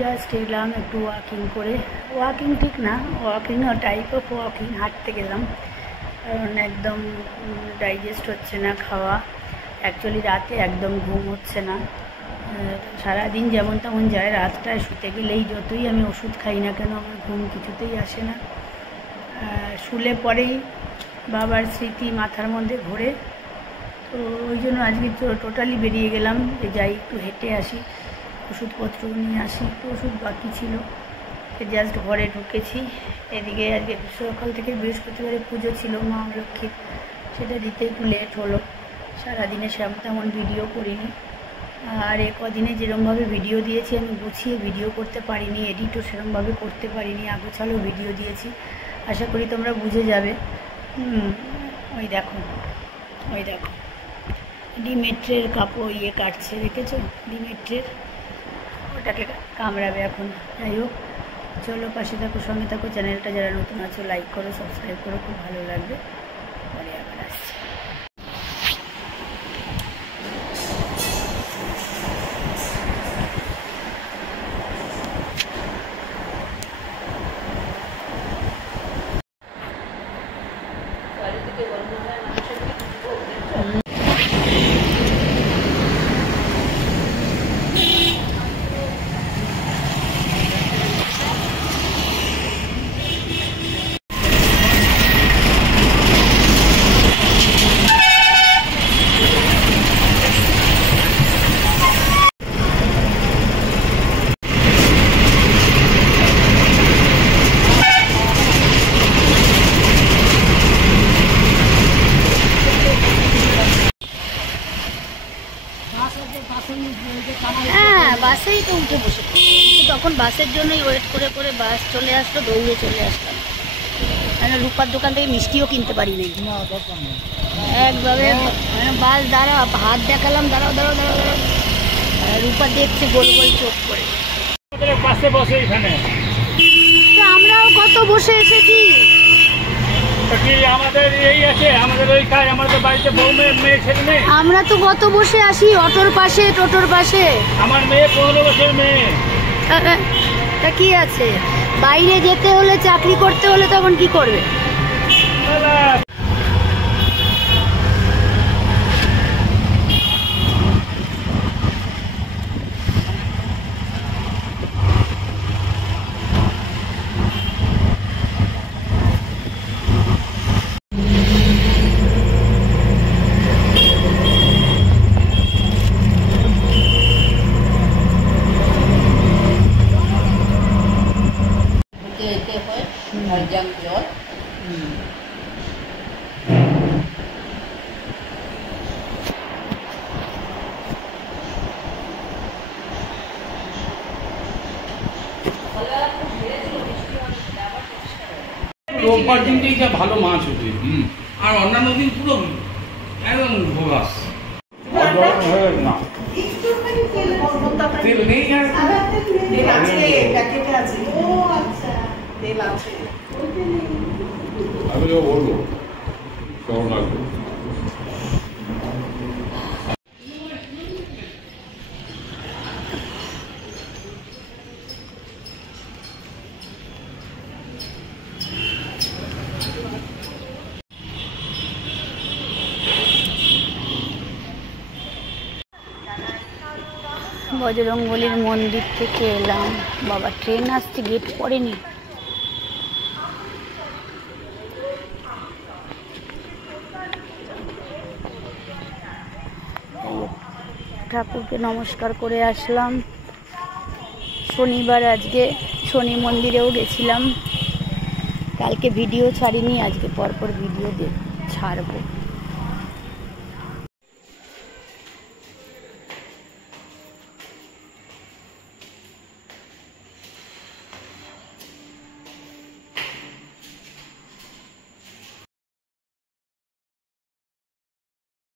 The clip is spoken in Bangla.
জাস্ট এলাম একটু ওয়াকিং করে, ওয়াকিং ঠিক না, ওয়াকিং টাইপ অফ ওয়াকিং, হাঁটতে গেলাম। কারণ একদম ডাইজেস্ট হচ্ছে না খাওয়া, অ্যাকচুয়ালি রাতে একদম ঘুম হচ্ছে না। সারাদিন যেমন তেমন যায়, রাতটায় শুতে গেলেই যতই আমি ওষুধ খাই না কেন আমার ঘুম কিছুতেই আসে না। শুলে পরেই বাবার স্মৃতি মাথার মধ্যে ঘোরে। তো ওই জন্য আজকে টোটালি বেরিয়ে গেলাম যে যাই একটু হেঁটে আসি, ওষুধপত্র নিয়ে আসি। একটু ওষুধ বাকি ছিল, জাস্ট ঘরে ঢুকেছি। এদিকে আজকে সকাল থেকে বৃহস্পতিবারে পুজো ছিল মা লক্ষ্মীর, সেটা দিতে একটু লেট হলো। সারাদিনে তেমন ভিডিও করিনি, আর কদিনে যেরমভাবে ভিডিও দিয়েছি আমি গুছিয়ে ভিডিও করতে পারিনি, এডিটও সেরমভাবে করতে পারিনি, আগোছালো ভিডিও দিয়েছি। আশা করি তোমরা বুঝে যাবে। ওই দেখো ডিমেট্রের কাপড় কাটছে, দেখেছো? ডিমেট্রের ওটাকে কামড়াবে এখন। যাই হোক, চলো পাশে থাকো, সঙ্গে থাকো। চ্যানেলটা যারা নতুন আছো লাইক করো, সাবস্ক্রাইব করো, খুব ভালো লাগবে। পরে আবার আসছি। হ্যাঁ, বাসেই তো উঠে বসে, তখন বাসের জন্যই ওয়েট করে করে বাস চলে আসলো, দৌড়ে চলে আসলাম। আমি রূপার দোকান থেকে মিষ্টিও কিনতে পারি নাই, একভাবে বাস দাঁড়া, হাত দেখালাম দাঁড়াও দাঁড়াও দাঁড়াও দাঁড়াও, রূপা দেখছে গোল গোল চোখ করে। আমরাও কত বসে এসেছি। আমরা তো কত বসে আসি, অটোর পাশে, টোটোর পাশে। আমার মেয়ে 15 বছর মেয়ে। তা কি আছে, বাইরে যেতে হলে, চাকরি করতে হলে তখন কি করবে? রোববার দিনটাই যা ভালো মাছ ওঠে, আর অন্যান্য দিন পুরো একদম ভোগাস। তেল নেই, আমি বলবো কেমন লাগবে। বজরংবলীর মন্দির থেকে এলাম, বাবা ট্রেন আসছে, গেট পড়েনি। ঠাকুরকে নমস্কার করে আসলাম। শনিবার, আজকে শনি মন্দিরেও গেছিলাম। কালকে ভিডিও ছাড়িনি, আজকে পরপর ভিডিও ছাড়বো।